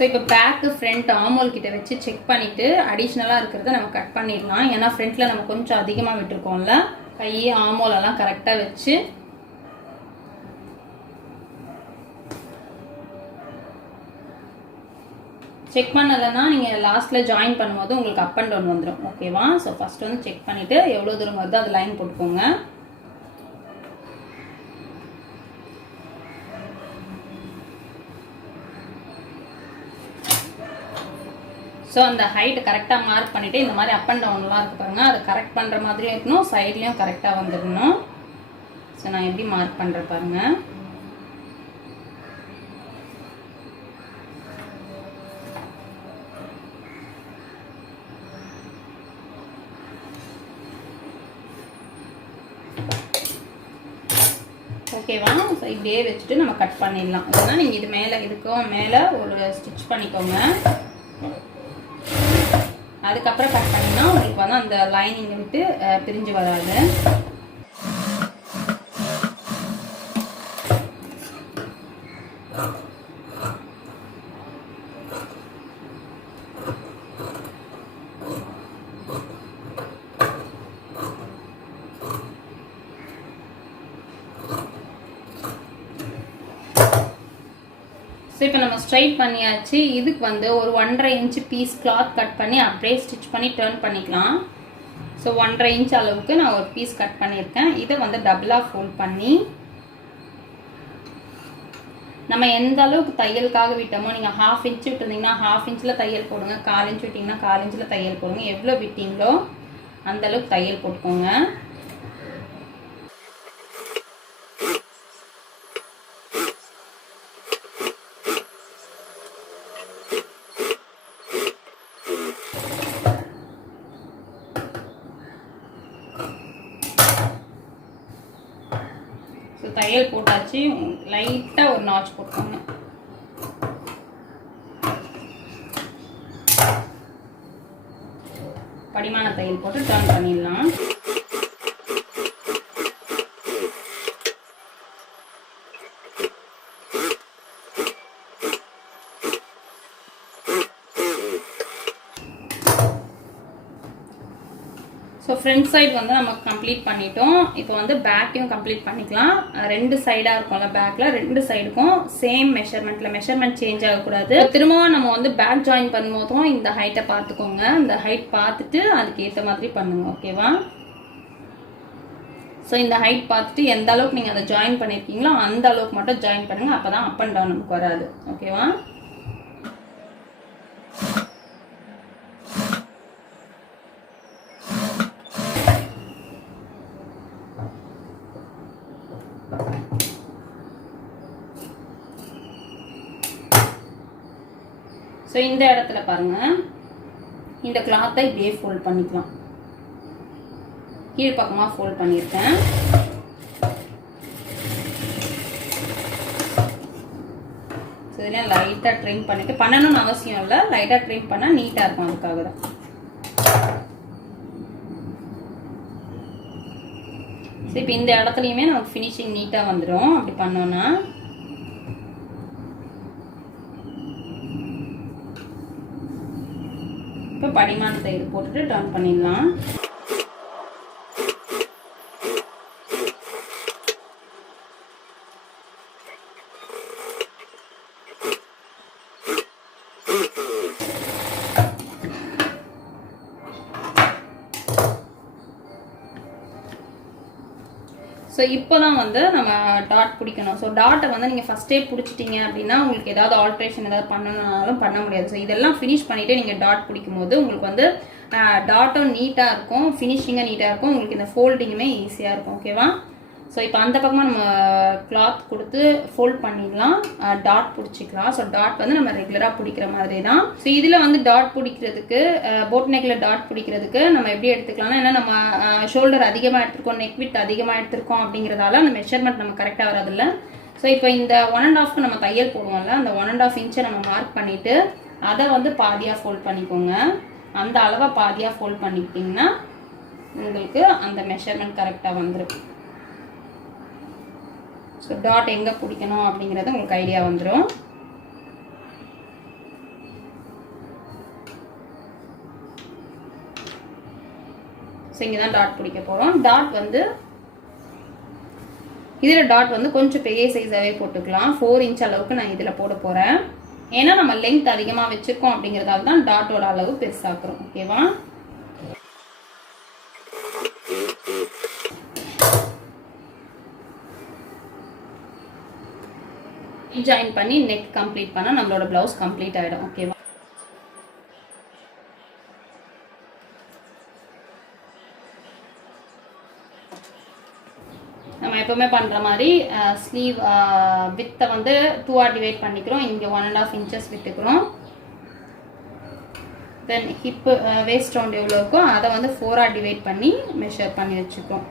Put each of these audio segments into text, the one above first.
So இப்போ bag front ஆமோல் கிட்ட வச்சு செக் பண்ணிவிட்டு அடிஷ்னலாக இருக்கிறத நம்ம கட் பண்ணிடலாம். ஏன்னா ஃப்ரண்ட்டில் நம்ம கொஞ்சம் அதிகமாக விட்டுருக்கோம்ல. கை ஆமோலெல்லாம் கரெக்டாக வச்சு செக் பண்ணலைன்னா நீங்கள் லாஸ்ட்டில் ஜாயின் பண்ணும்போது உங்களுக்கு அப் அண்ட் டவுன் வந்துடும். ஓகேவா? ஸோ ஃபஸ்ட் வந்து செக் பண்ணிவிட்டு எவ்வளோ தூரம் வருதோ அது லைன் போட்டுக்கோங்க. ஸோ அந்த ஹைட்டு கரெக்டாக மார்க் பண்ணிவிட்டு இந்த மாதிரி அப் அண்ட் டவுன்லாம் இருக்கு பாருங்கள், அதை கரெக்ட் பண்ணுற மாதிரியும் இருக்கணும், சைட்லேயும் கரெக்டாக வந்துடணும். ஸோ நான் எப்படி மார்க் பண்ணுறேன் பாருங்கள். ஓகேவா? ஸோ இப்படியே வச்சுட்டு நம்ம கட் பண்ணிடலாம். இல்லைன்னா நீங்கள் இது மேலே இதுக்கும் மேலே ஒரு ஸ்டிச் பண்ணிக்கோங்க. அதுக்கப்புறம் கட் பண்ணினா உங்களுக்கு வந்து அந்த லைனிங் விட்டு பிரிஞ்சு வராது. ஸோ இப்போ நம்ம ஸ்ட்ரைட் பண்ணியாச்சு. இதுக்கு வந்து ஒரு 1.5 இன்ச்சு பீஸ் கிளாத் கட் பண்ணி அப்படியே ஸ்டிச் பண்ணி டர்ன் பண்ணிக்கலாம். ஸோ 1.5 இன்ச் அளவுக்கு நான் ஒரு பீஸ் கட் பண்ணியிருக்கேன். இதை வந்து டபுளாக ஃபோல்ட் பண்ணி நம்ம எந்த அளவுக்கு தையலுக்காக விட்டோமோ, நீங்கள் 1/2 இன்ச் விட்டுருந்தீங்கன்னா 1/2 இன்ச்சில் தையல் போடுங்க, 1/4 இன்ச் விட்டிங்கன்னா 1/4 இன்ச்சில் தையல் போடுங்க. எவ்வளோ விட்டீங்களோ அந்தளவுக்கு தையல் போட்டுக்கோங்க. தையல் போட்டாச்சு. லைட்டாக ஒரு நாச் போட்டுக்கோங்க. படிமான தையல் போட்டு டர்ன் பண்ணிடலாம். ஸோ ஃப்ரண்ட் சைடு வந்து நம்ம கம்ப்ளீட் பண்ணிட்டோம். இப்போ வந்து பேக்கையும் கம்ப்ளீட் பண்ணிக்கலாம். 2 சைடாக இருக்கும்ல பேக்கில், 2 சைடுக்கும் சேம் மெஷர்மெண்ட்டில், மெஷர்மெண்ட் சேஞ்ச் ஆகக்கூடாது. திரும்பவும் நம்ம வந்து பேக் ஜாயின் பண்ணும்போதும் இந்த ஹைட்டை பார்த்துக்கோங்க. இந்த ஹைட் பார்த்துட்டு அதுக்கு ஏற்ற மாதிரி பண்ணுங்க. ஓகேவா? ஸோ இந்த ஹைட் பார்த்துட்டு எந்த அளவுக்கு நீங்கள் அதை ஜாயின் பண்ணியிருக்கீங்களோ அந்த அளவுக்கு மட்டும் ஜாயின் பண்ணுங்கள். அப்போ தான் அப் அண்ட் டவுன் நமக்கு வராது. ஓகேவா? ஸோ இந்த இடத்துல பாருங்கள், இந்த கிளாத்தை இப்படியே ஃபோல்ட் பண்ணிக்கலாம். கீழ்ப்பக்கமாக ஃபோல்ட் பண்ணியிருக்கேன். ஸோ இதெல்லாம் லைட்டாக ட்ரிம் பண்ணிட்டு பண்ணணும்னு அவசியம் இல்லை, லைட்டாக ட்ரிம் பண்ணால் நீட்டாக இருக்கும். அதுக்காக தான். ஸோ இப்போ இந்த இடத்துலையுமே நமக்கு ஃபினிஷிங் நீட்டாக வந்துடும் அப்படி பண்ணோன்னா. இப்போ படிமான தையல் போட்டுட்டு டர்ன் பண்ணிடலாம். ஸோ இப்போ தான் வந்து நம்ம டாட் பிடிக்கணும். ஸோ டாட்டை வந்து நீங்கள் ஃபஸ்ட்டே பிடிச்சிட்டிங்க அப்படின்னா உங்களுக்கு ஏதாவது ஆல்ட்ரேஷன் ஏதாவது பண்ணணும்னாலும் பண்ண முடியாது. ஸோ இதெல்லாம் ஃபினிஷ் பண்ணிவிட்டு நீங்கள் டாட் பிடிக்கும் போது உங்களுக்கு வந்து டாட்டும் நீட்டாக இருக்கும், ஃபினிஷிங்காக நீட்டாக இருக்கும், உங்களுக்கு இந்த ஃபோல்டிங்குமே ஈஸியாக இருக்கும். ஓகேவா? ஸோ இப்போ அந்த பக்கமாக நம்ம கிளாத் கொடுத்து ஃபோல்ட் பண்ணிடலாம், டாட் பிடிச்சிக்கலாம். ஸோ டாட் வந்து நம்ம ரெகுலராக பிடிக்கிற மாதிரி தான். ஸோ இதில் வந்து டாட் பிடிக்கிறதுக்கு, போட் நெக்கில் டாட் பிடிக்கிறதுக்கு நம்ம எப்படி எடுத்துக்கலாம்னா, ஏன்னா நம்ம ஷோல்டர் அதிகமாக எடுத்துருக்கோம், நெக் வித் அதிகமாக எடுத்துருக்கோம் அப்படிங்கிறதால அந்த மெஷர்மெண்ட் நம்ம கரெக்டாக வராதில்ல. ஸோ இப்போ இந்த 1.5க்கு நம்ம தையல் போடுவோம்ல, அந்த 1.5 இன்ச்சை நம்ம மார்க் பண்ணிவிட்டு அதை வந்து பாதியாக ஃபோல்ட் பண்ணிக்கோங்க. அந்த அளவை பாதியாக ஃபோல்ட் பண்ணிக்கிட்டிங்கன்னா உங்களுக்கு அந்த மெஷர்மெண்ட் கரெக்டாக வந்துடும். ஸோ டாட் எங்கே பிடிக்கணும் அப்படிங்கிறது உங்களுக்கு ஐடியா வந்துடும். ஸோ இங்கே தான் டாட் பிடிக்க போகிறோம். டாட் வந்து இதில் டாட் வந்து கொஞ்சம் பெரிய சைஸாகவே போட்டுக்கலாம். 4 இன்ச் அளவுக்கு நான் இதில் போட போகிறேன். ஏன்னா நம்ம லென்த் அதிகமாக வச்சுருக்கோம் அப்படிங்கிறதால தான் டாட்டோட அளவு பெருசாக்குறோம். ஓகேவா? ஜாயின் பண்ணி நெக் கம்ப்ளீட் பண்ணால் நம்மளோட ப்ளவுஸ் கம்ப்ளீட் ஆகிடும். ஓகேவா? நம்ம எப்பவுமே பண்ணுற மாதிரி ஸ்லீவ் வித்தை வந்து 2ஆ டிவைட் பண்ணிக்கிறோம். இங்கே 1.5 inches விட்டுக்கிறோம். தென் ஹிப்பு வேஸ்ட் ரவுண்ட் எவ்வளோ இருக்கோ அதை வந்து 4ஆ டிவைட் பண்ணி மெஷர் பண்ணி வச்சுக்கிறோம்.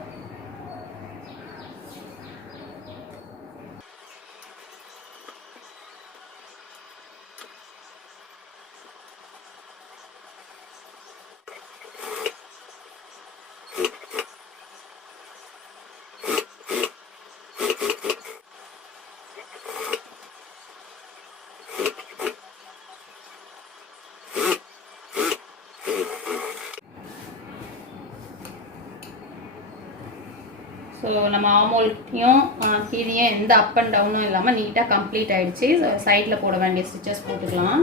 ஸோ நம்ம ஆமோல்ட்டையும் கீழேயும் எந்த அப் அண்ட் டவுனும் இல்லாமல் நீட்டாக கம்ப்ளீட் ஆகிடுச்சு. சைடில் போட வேண்டிய ஸ்டிச்சஸ் போட்டுக்கலாம்.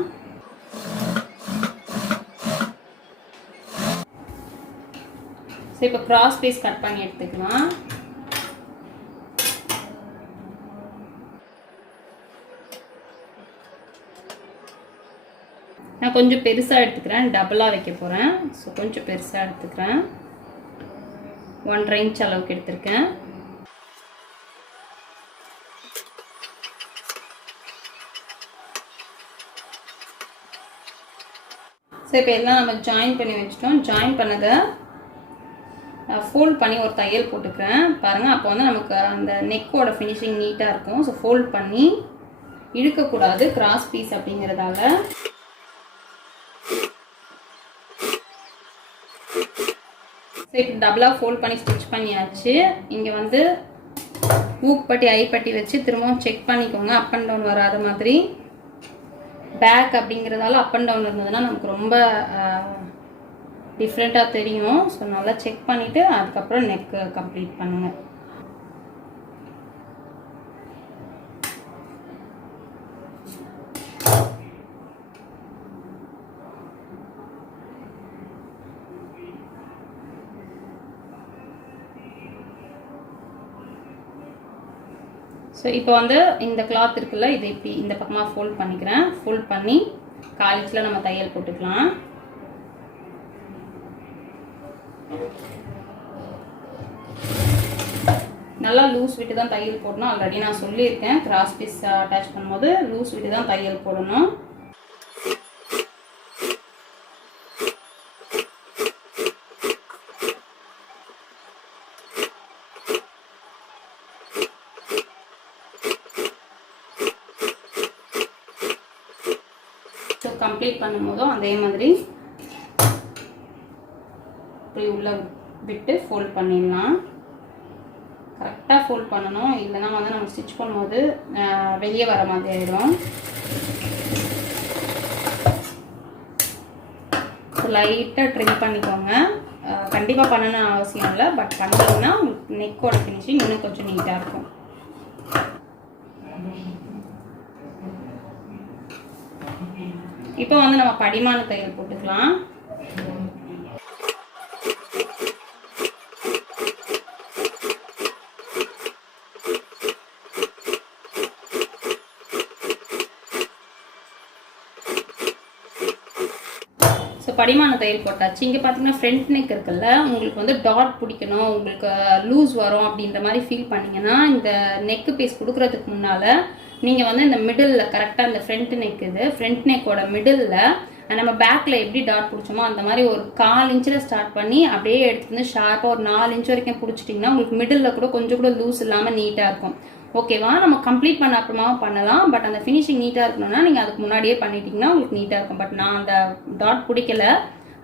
ஸோ இப்போ கிராஸ் பீஸ் கட் பண்ணி எடுத்துக்கலாம். நான் கொஞ்சம் பெருசாக எடுத்துக்கிறேன், டபுளாக வைக்க போகிறேன். ஸோ கொஞ்சம் பெருசாக எடுத்துக்கிறேன். 1.5 inch அளவுக்கு எடுத்திருக்கேன். ஸோ இப்போ எல்லாம் நம்ம ஜாயின் பண்ணி வச்சிட்டோம். ஜாயின் பண்ணதை ஃபோல்ட் பண்ணி ஒரு தையல் போட்டுக்கிறேன். பாருங்கள், அப்போ வந்து நமக்கு அந்த நெக்கோட ஃபினிஷிங் நீட்டாக இருக்கும். ஸோ ஃபோல்ட் பண்ணி இழுக்கக்கூடாது கிராஸ் பீஸ் அப்படிங்கிறதால. ஸோ இப்போ டபுளாக ஃபோல்ட் பண்ணி ஸ்டிச் பண்ணியாச்சு. இங்கே வந்து ஊக்பட்டி ஐப்பட்டி வச்சு திரும்பவும் செக் பண்ணிக்கோங்க, அப் அண்ட் டவுன் வராத மாதிரி. பேக் அப்படிங்கிறதால அப் அண்ட் டவுன் இருந்ததுன்னா நமக்கு ரொம்ப டிஃப்ரெண்ட்டாக தெரியும். ஸோ நல்லா செக் பண்ணிவிட்டு அதுக்கப்புறம் நெக் கம்ப்ளீட் பண்ணுங்கள். ஸோ இப்போ வந்து இந்த கிளாத் இருக்குல்ல, இது இப்படி இந்த பக்கமாக ஃபோல்ட் பண்ணிக்கிறேன். ஃபோல்ட் பண்ணி காலேஜில் நம்ம தையல் போட்டுக்கலாம். நல்லா லூஸ் விட்டு தான் தையல் போடணும். ஆல்ரெடி நான் சொல்லியிருக்கேன், கிராஸ் பீஸ் அட்டாச் பண்ணும்போது லூஸ் விட்டு தான் தையல் போடணும். கம்ப்ளீட் பண்ணும்போதும் அதே மாதிரி இப்படி உள்ள விட்டு ஃபோல்ட் பண்ணிடலாம். கரெக்டாக ஃபோல்ட் பண்ணணும், இல்லைன்னா வந்து நம்ம ஸ்டிச் பண்ணும்போது வெளியே வர மாதிரி ஆயிடும். லைட்டாக ட்ரிம் பண்ணிக்கோங்க. கண்டிப்பாக பண்ணணும்னு அவசியம் இல்லை, பட் பண்ணிங்கன்னா நெக்கோட ஃபினிஷிங் இன்னும் கொஞ்சம் நீட்டாக இருக்கும். இப்போ வந்து நம்ம படிமான தையல் போட்டுக்கலாம். ஸோ படிமான தையல் போட்டாச்சு. இங்கே பார்த்தீங்கன்னா ஃப்ரண்ட் நெக் இருக்குல்ல, உங்களுக்கு வந்து டாட் பிடிக்கணும், உங்களுக்கு லூஸ் வரும் அப்படின்ற மாதிரி ஃபீல் பண்ணிங்கன்னா இந்த நெக்கு பீஸ் கொடுக்குறதுக்கு முன்னால் நீங்கள் வந்து இந்த மிடில் கரெக்டாக இந்த ஃப்ரண்ட் நெக், இது ஃப்ரண்ட் நெக்கோட மிடில் நம்ம பேக்கில் எப்படி டாட் பிடிச்சோமோ அந்த மாதிரி ஒரு 1/4 இன்ச்சில் ஸ்டார்ட் பண்ணி அப்படியே எடுத்துகிட்டு வந்து ஷார்ப்பாக ஒரு 4 இன்ச் வரைக்கும் பிடிச்சிட்டிங்கன்னா உங்களுக்கு மிடில் கூட கொஞ்சம் கூட லூஸ் இல்லாமல் நீட்டாக இருக்கும். ஓகேவா? நம்ம கம்ப்ளீட் பண்ண அப்புறமாவும் பண்ணலாம், பட் அந்த ஃபினிஷிங் நீட்டாக இருக்கணும்னா நீங்கள் அதுக்கு முன்னாடியே பண்ணிட்டீங்கன்னா உங்களுக்கு நீட்டாக இருக்கும். பட் நான் அந்த டாட் பிடிக்கல,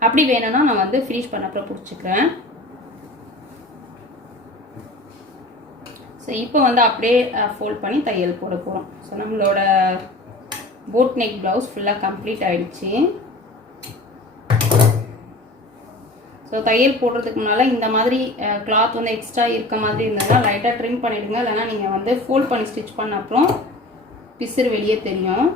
அப்படி வேணும்னா நான் வந்து ஃபினிஷ் பண்ண அப்புறம் பிடிச்சிக்கிறேன். ஸோ இப்போ வந்து அப்படியே ஃபோல்ட் பண்ணி தையல் போட போகிறோம். ஸோ நம்மளோட போட் நெக் ப்ளவுஸ் ஃபுல்லாக கம்ப்ளீட் ஆகிடுச்சு. ஸோ ஸோ தையல் போடுறதுக்கு முன்னால் இந்த மாதிரி கிளாத் வந்து எக்ஸ்ட்ரா இருக்க மாதிரி இருந்ததுன்னா லைட்டாக ட்ரிம் பண்ணிவிடுங்க. இல்லைனா நீங்கள் வந்து ஃபோல்ட் பண்ணி ஸ்டிச் பண்ண அப்புறம் பிசுறு வெளியே தெரியும்.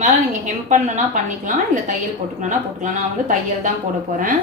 மேலே நீங்கள் ஹெம் பண்ணணுன்னா பண்ணிக்கலாம், இல்லை தையல் போட்டுக்கணுன்னா போட்டுக்கலாம். நான் வந்து தையல் தான் போட போகிறேன்.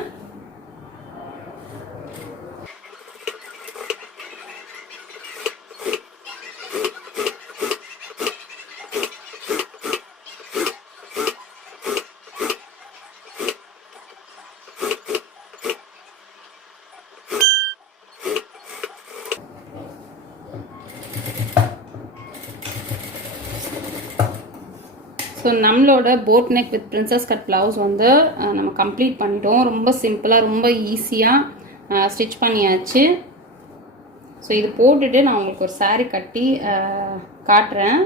ஸோ நம்மளோட boat neck with princess cut blouse வந்து நம்ம கம்ப்ளீட் பண்ணிட்டோம். ரொம்ப சிம்பிளாக ரொம்ப ஈஸியாக ஸ்டிச் பண்ணியாச்சு. ஸோ இது போட்டுட்டு நான் உங்களுக்கு ஒரு saree கட்டி காட்டுறேன்.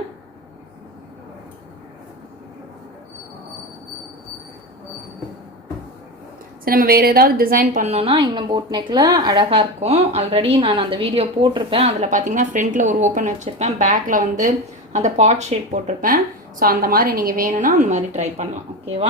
ஸோ நம்ம வேறு ஏதாவது டிசைன் பண்ணோன்னா இன்னும் போட் நெக்கில் அழகாக இருக்கும். ஆல்ரெடி நான் அந்த வீடியோ போட்டிருப்பேன். அதில் பார்த்தீங்கன்னா ஃப்ரண்ட்டில் ஒரு ஓப்பன் வச்சுருப்பேன், பேக்கில் வந்து அந்த பாட் ஷேப் போட்டிருப்பேன். ஸோ அந்த மாதிரி நீங்கள் வேணும்னா அந்த மாதிரி ட்ரை பண்ணலாம். ஓகேவா?